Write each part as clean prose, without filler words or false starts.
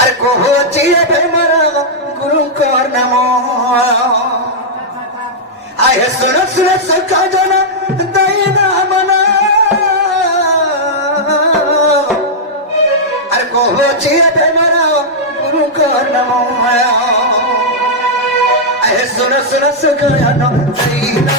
अरे कहुची मोर गुरु नाम आहे सुन सुन सखा जन दैना मना अरे कहुची मोर गुरु नाम आहे सुन सुन सखा जन दैना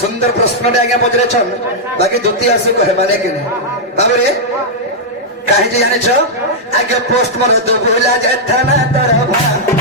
सुंदर प्रश्न आज्ञा पचरे छन बाकी धोती आसे कहे माने कि बाबू रे काहे जे जाने छ आगे पोस्ट मर दो बोला जे थाना तरफ